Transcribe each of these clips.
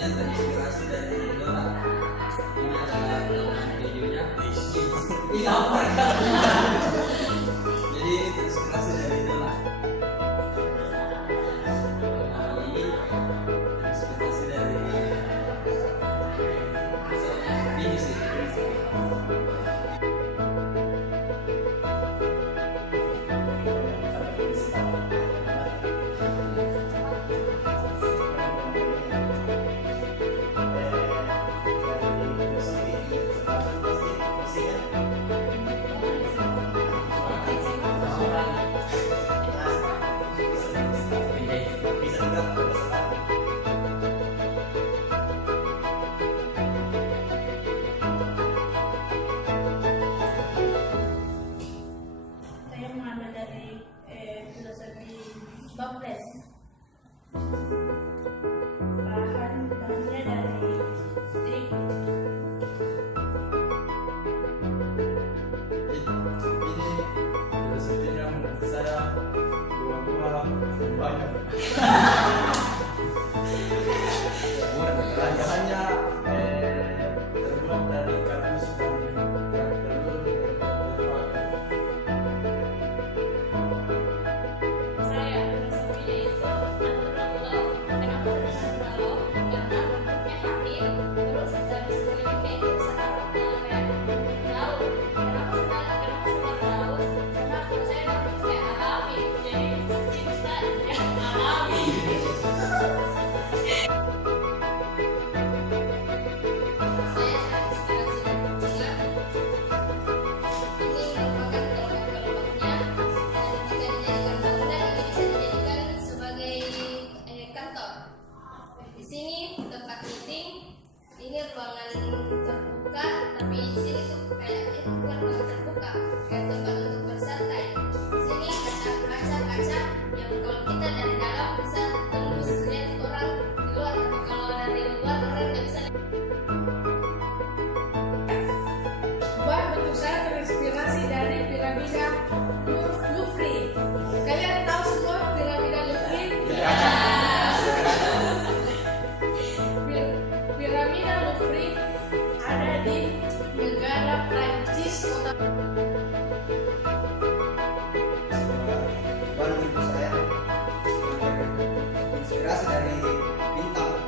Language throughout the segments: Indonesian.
selanjutnya terinspirasi dari idola. Ini adalah videonya. Ini apa kan? Jadi ini terinspirasi dari idola. Ini terinspirasi dari ini sih. Saya mengambil dari filosofi Baples. Bahannya dari stick. Ini filosofinya menurut saya dua-dua banyak. Hanya terbuat dari kardus dan telur. Saya filosofinya itu natural love. Kenapa natural love? Karena bentuknya hamil, terus dari sekelilingnya itu sekarang kayak laut. Kenapa sekarang laut? Karena kalau saya kayak alami, jadi cinta yang alami. Saya terinspirasi dari bulan. Ini merupakan kelompok-kelompoknya, dan jika dijadikan bangunan ini bisa dijadikan sebagai kantor. Di sini tempat meeting, ini ruangan terbuka, tapi di sini tuh kayak bukan ruangan terbuka, kayak tempat untuk bersantai. Di sini kaca yang kalau kita dari dalam bisa tembus lihat orang di luar, tapi kalau dari luar orang nggak bisa lihat. Bentuk saya terinspirasi dari piramida Louvre. Kalian tahu semua piramida Louvre? Piramida Louvre ada di negara Prancis, kota. Menurut saya inspirasi dari bintang.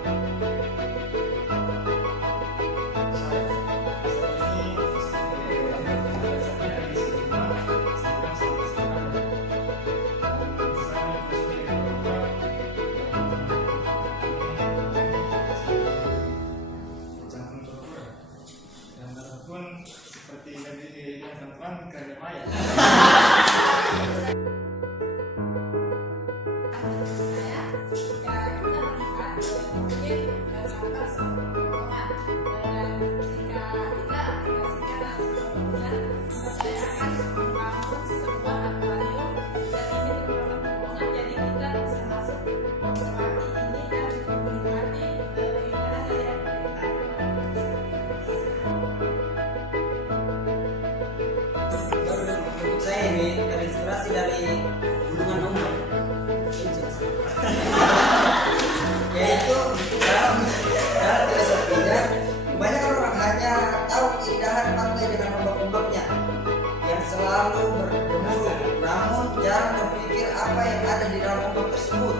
Pun seperti tadi yang teman-teman keren maya. Saya, ya kita melihat mungkin dari atas rombongan, dan jika kita aplikasikan dalam rombongan, maka saya akan membangun sebuah akuarium, dan ini merupakan rombongan, jadi kita bisa masuk melewati ini dan menikmati keindahan dari akuarium. Menurut saya ini terinspirasi dari gunungan ombak. Yaitu dalam filosofinya kebanyakan orang hanya tahu keindahan pantai dengan ombak-ombaknya yang selalu bergemuruh, namun jarang berpikir apa yang ada di dalam ombak tersebut.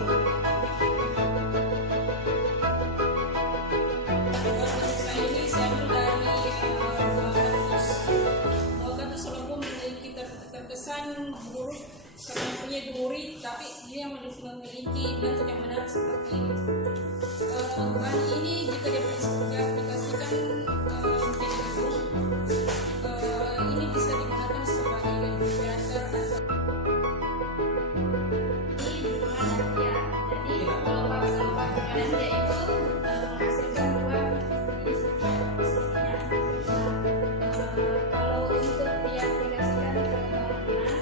Saya ini saya ambil dari Mogatus Solomo memiliki terkesan buruk karena punya duri, tapi dia memiliki bentuk yang menarik seperti ini. Bahan ini jika diaplikasikan menjadi gedung, ini bisa digunakan sebagai teater atau Ini bunga dia, jadi kelompok bunga dia itu menghasilkan bunga di setiap posisinya. Kalau untuk diaplikasikan ke bangunan,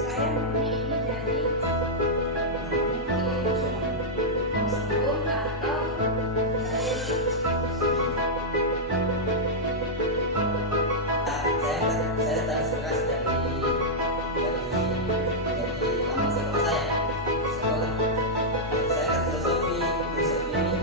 saya mempunyai ini dari museum atau Saya terinspirasi dari lama sekolah saya. Saya kan filosofi ini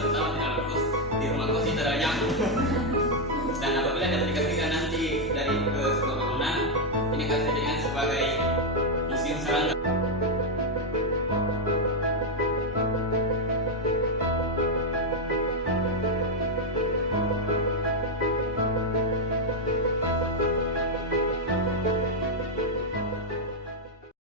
terutama di dalam kos, di rumah kos itu adalah nyamuk. Dan apabila kita dikasihkan